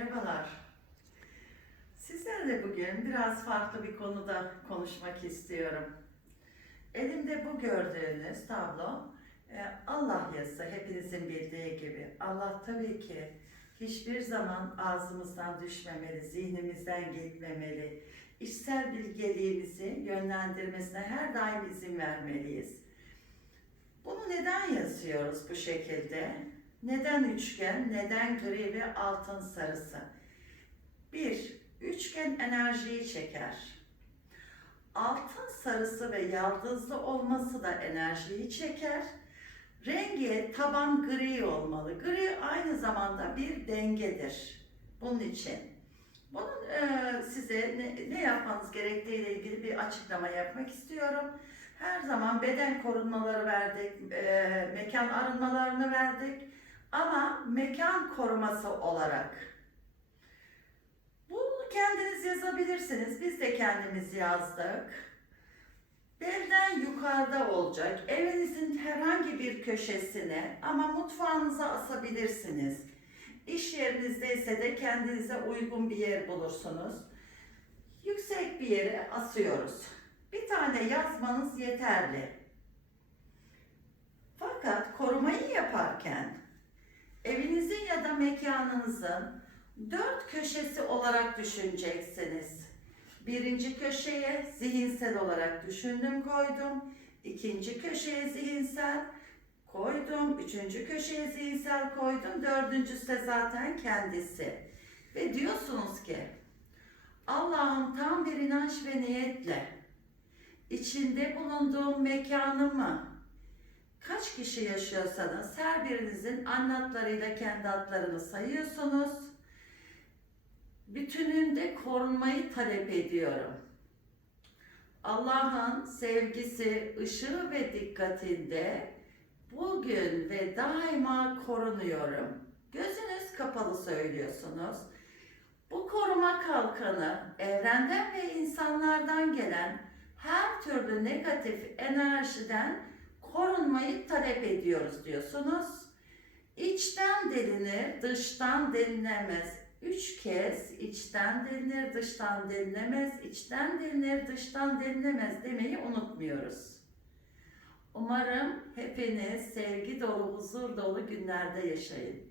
Merhabalar. Sizlerle bugün biraz farklı bir konuda konuşmak istiyorum. Elimde bu gördüğünüz tablo e, Allah yazısı hepinizin bildiği gibi. Allah tabii ki hiçbir zaman ağzımızdan düşmemeli, zihnimizden gitmemeli. İçsel bilgeliğimizi yönlendirmesine her daim izin vermeliyiz. Bunu neden yazıyoruz bu şekilde? Neden üçgen, neden gri ve altın sarısı? Bir, üçgen enerjiyi çeker. Altın sarısı ve yaldızlı olması da enerjiyi çeker. Rengi taban gri olmalı. Gri aynı zamanda bir dengedir. Bunun için. Bunun e, size ne, ne yapmanız gerektiği ile ilgili bir açıklama yapmak istiyorum. Her zaman beden korunmaları verdik, e, mekan arınmalarını verdik. Ama mekan koruması olarak. Bunu kendiniz yazabilirsiniz. Biz de kendimiz yazdık. Belden yukarıda olacak. Evinizin herhangi bir köşesine ama mutfağınıza asabilirsiniz. İş yerinizde ise de kendinize uygun bir yer bulursunuz. Yüksek bir yere asıyoruz. Bir tane yazmanız yeterli. Fakat korumayı yaparken da mekanınızın dört köşesi olarak düşüneceksiniz. Birinci köşeye zihinsel olarak düşündüm koydum. İkinci köşeye zihinsel koydum. Üçüncü köşeye zihinsel koydum. Dördüncüsü de zaten kendisi. Ve diyorsunuz ki Allah'ım tam bir inanç ve niyetle içinde bulunduğum mekanımı kaç kişi yaşıyorsanız her birinizin anlatlarıyla kendi adlarını sayıyorsunuz. Bütününde korunmayı talep ediyorum. Allah'ın sevgisi, ışığı ve dikkatinde bugün ve daima korunuyorum. Gözünüz kapalı söylüyorsunuz. Bu koruma kalkanı evrenden ve insanlardan gelen her türlü negatif enerjiden korunmayı talep ediyoruz diyorsunuz. İçten delinir, dıştan delinemez. Üç kez içten delinir, dıştan delinemez, içten delinir, dıştan delinemez demeyi unutmuyoruz. Umarım hepiniz sevgi dolu, huzur dolu günlerde yaşayın.